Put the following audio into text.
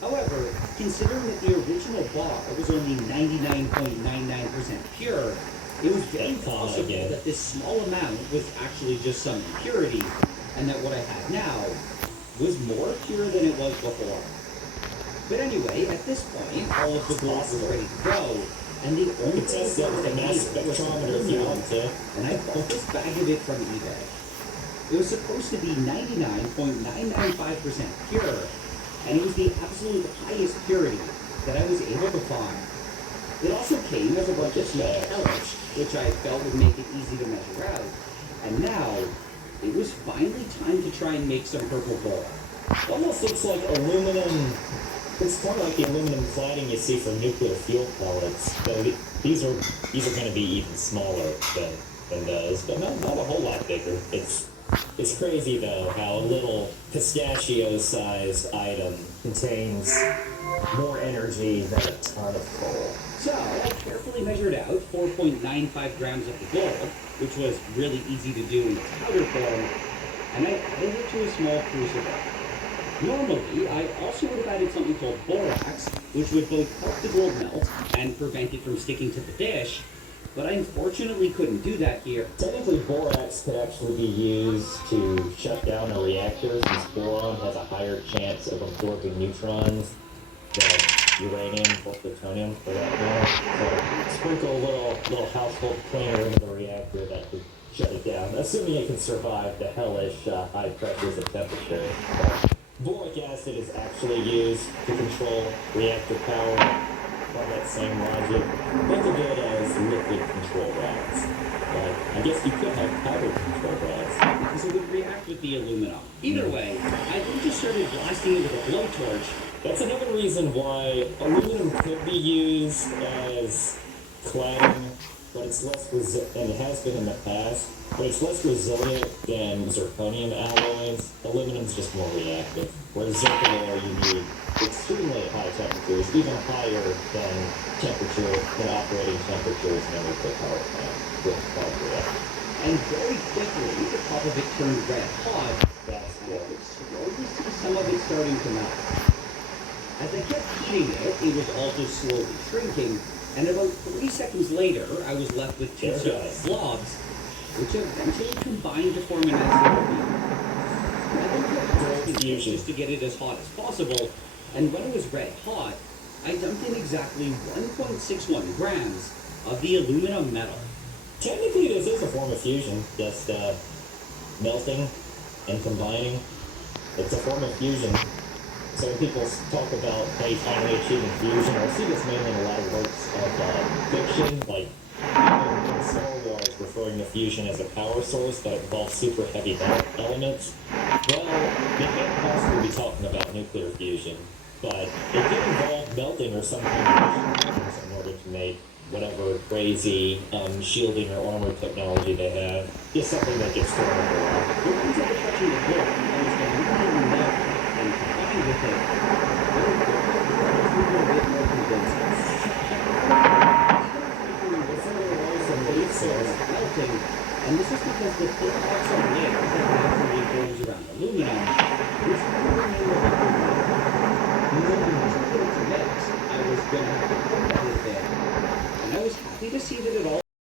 However, considering that the original bar was only 99.99% pure, it was very possible that this small amount was actually just some impurity, and that what I had now was more pure than it was before. But anyway, at this point, all of the gold was ready to go, and the only thing that was I needed was some and I bought this bag of it from eBay. It was supposed to be 99.995% pure, and it was the absolute highest purity that I was able to find. It also came as a bunch of small pellets, which I felt would make it easy to measure out. And now, it was finally time to try and make some purple gold. Almost looks like aluminum. It's more like the aluminum cladding you see for nuclear fuel pellets. So these are going to be even smaller than those, but not a whole lot bigger. It's crazy though how a little pistachio-sized item contains more energy than a ton of coal. So I carefully measured out 4.95 grams of the gold, which was really easy to do in powder form, and I added it to a small crucible. Normally, I also would have added something called borax, which would both help the gold melt and prevent it from sticking to the dish, but I unfortunately couldn't do that here. Technically, borax could actually be used to shut down a reactor since boron has a higher chance of absorbing neutrons than uranium or plutonium for that matter. So sprinkle a little household cleaner into the reactor that could shut it down, assuming it can survive the hellish high pressures and temperatures. Boric acid is actually used to control reactor power by that same logic. Think of it as liquid control rods. But I guess you could have powder control rods. Because it would react with the aluminum. Either way, I then just started blasting it with a blowtorch. That's another reason why aluminum could be used as cladding, but it's less resilient, and it has been in the past, but it's less resilient than zirconium alloys. Aluminum's just more reactive, whereas zirconium you need extremely high temperatures, even higher than operating temperatures in a nuclear power plant with power reactor. And very quickly, the top of it turned red hot. That's I could slowly see some of it starting to melt. As I kept heating it, it was also slowly shrinking, and about 3 seconds later, I was left with two separate blobs, which eventually combined to form an acid beam. I then put fusion just to get it as hot as possible, and when it was red hot, I dumped in exactly 1.61 grams of the aluminum metal. Technically, this is a form of fusion, just melting and combining. It's a form of fusion. So when people talk about they finally achieving fusion, I see this mainly in a lot of works of fiction, like in Star Wars referring to fusion as a power source that involves super heavy elements. Well, they can't possibly be talking about nuclear fusion, but it did involve melting or some kind of fusion in order to make whatever crazy shielding or armor technology they have. Just something that gets thrown around. When it comes to touching the book, I was immediately melt and combined with it. Very quickly, it was a little bit more convincing. Melting, and this is because the thick oxide layer that naturally goes around aluminum is covering in the liquid metal. When I was put it to mix, I was going to have to put that in there, and I was happy to see that it all